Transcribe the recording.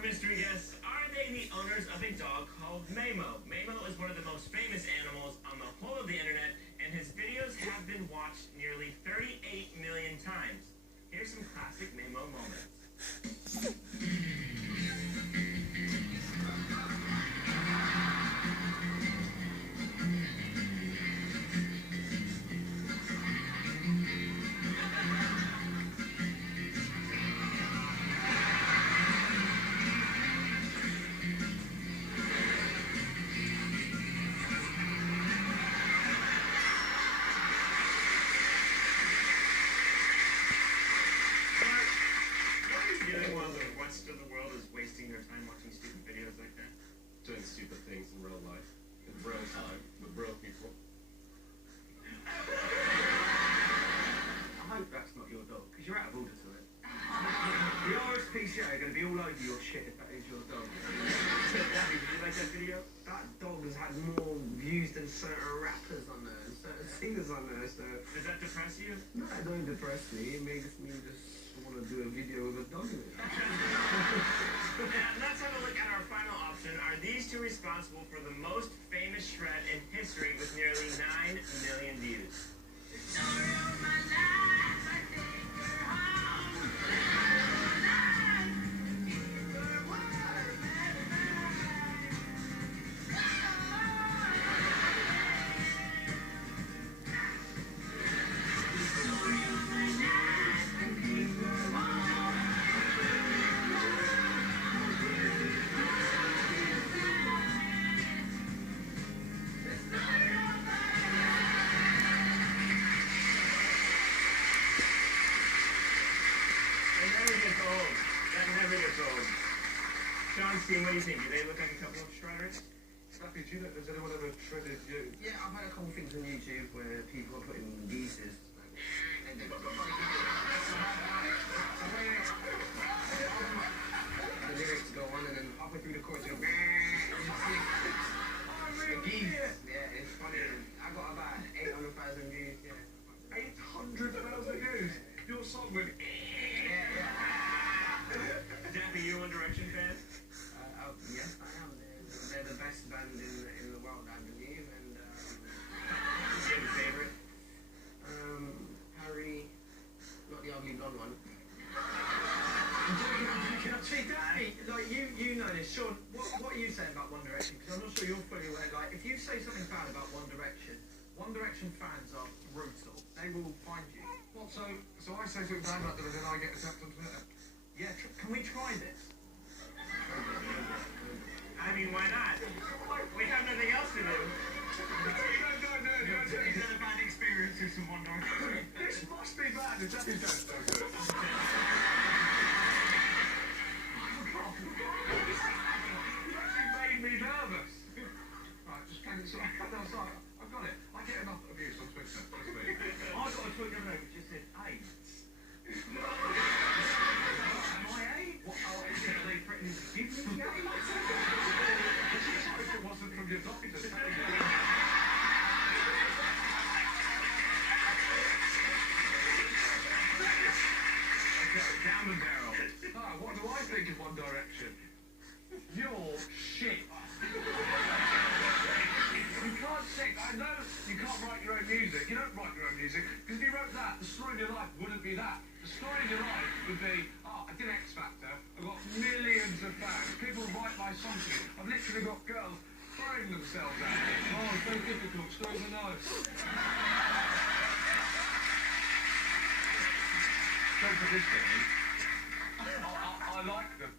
our mystery guests, are they the owners of a dog called Maymo? Maymo is one of the most famous animals on the whole of the internet, and his videos have been watched nearly 38 million times. Here's some classic Maymo moments. The rest of the world is wasting their time watching stupid videos like that. Doing stupid things in real life, in real time, with real people. I hope that's not your dog, because you're out of order to it. The RSPCA are going to be all over your shit if that is your dog. Daddy, did you like that video? That dog has had more views than certain rappers on there and certain singers on there, so... Does that depress you? No, it don't depress me. It makes me just want to do a video with a dog in it. And let's have a look at our final option. Are these two responsible for the most famous shred in history with nearly 9 million views? Story of my life, I take her home. John, what do you think? Do they look like a couple of shredders? Snappy, do you know, has anyone ever shredded you? Yeah, I've had a couple things on YouTube where people are putting geezers. The lyrics go on and then halfway through the chorus you go, geese. Yeah, it's funny. I got about 800,000 views, yeah. 800,000 views? Your song with Dappy, you a One Direction fan? Yes, I am. They're the best band in the world, I believe. And do you have a favorite? Harry, not the ugly blonde one. Can I say, Dappy, like you know this, Sean, what are you saying about One Direction? Because I'm not sure you're fully aware. Like, if you say something bad about One Direction fans are brutal. They will find you. What, so I say something bad about them and then I get attacked on Twitter? Yeah, can we try this? I mean, why not? We have nothing else to do. No. Is that a bad experience with some One Direction? This must be bad. It's actually so good. You actually made me nervous. Right, just hang it. So I've got it. I get enough abuse on Twitter. Trust me. I got a tweet the other day which just said AIDS. Am I AIDS? What? Oh, is it? Are they threatening to give me AIDS? If it wasn't from your doctor, Okay, down the barrel. what do I think of One Direction? You're shit. You can't sing. I know you can't write your own music. You don't write your own music. Because if you wrote that, the story of your life wouldn't be that. The story of your life would be, I did X Factor. I've got millions of fans. People write my songs to me. I've literally got girls throwing themselves at me. Oh, it's very difficult. Straight the nose. Don't put this bit in. I like them.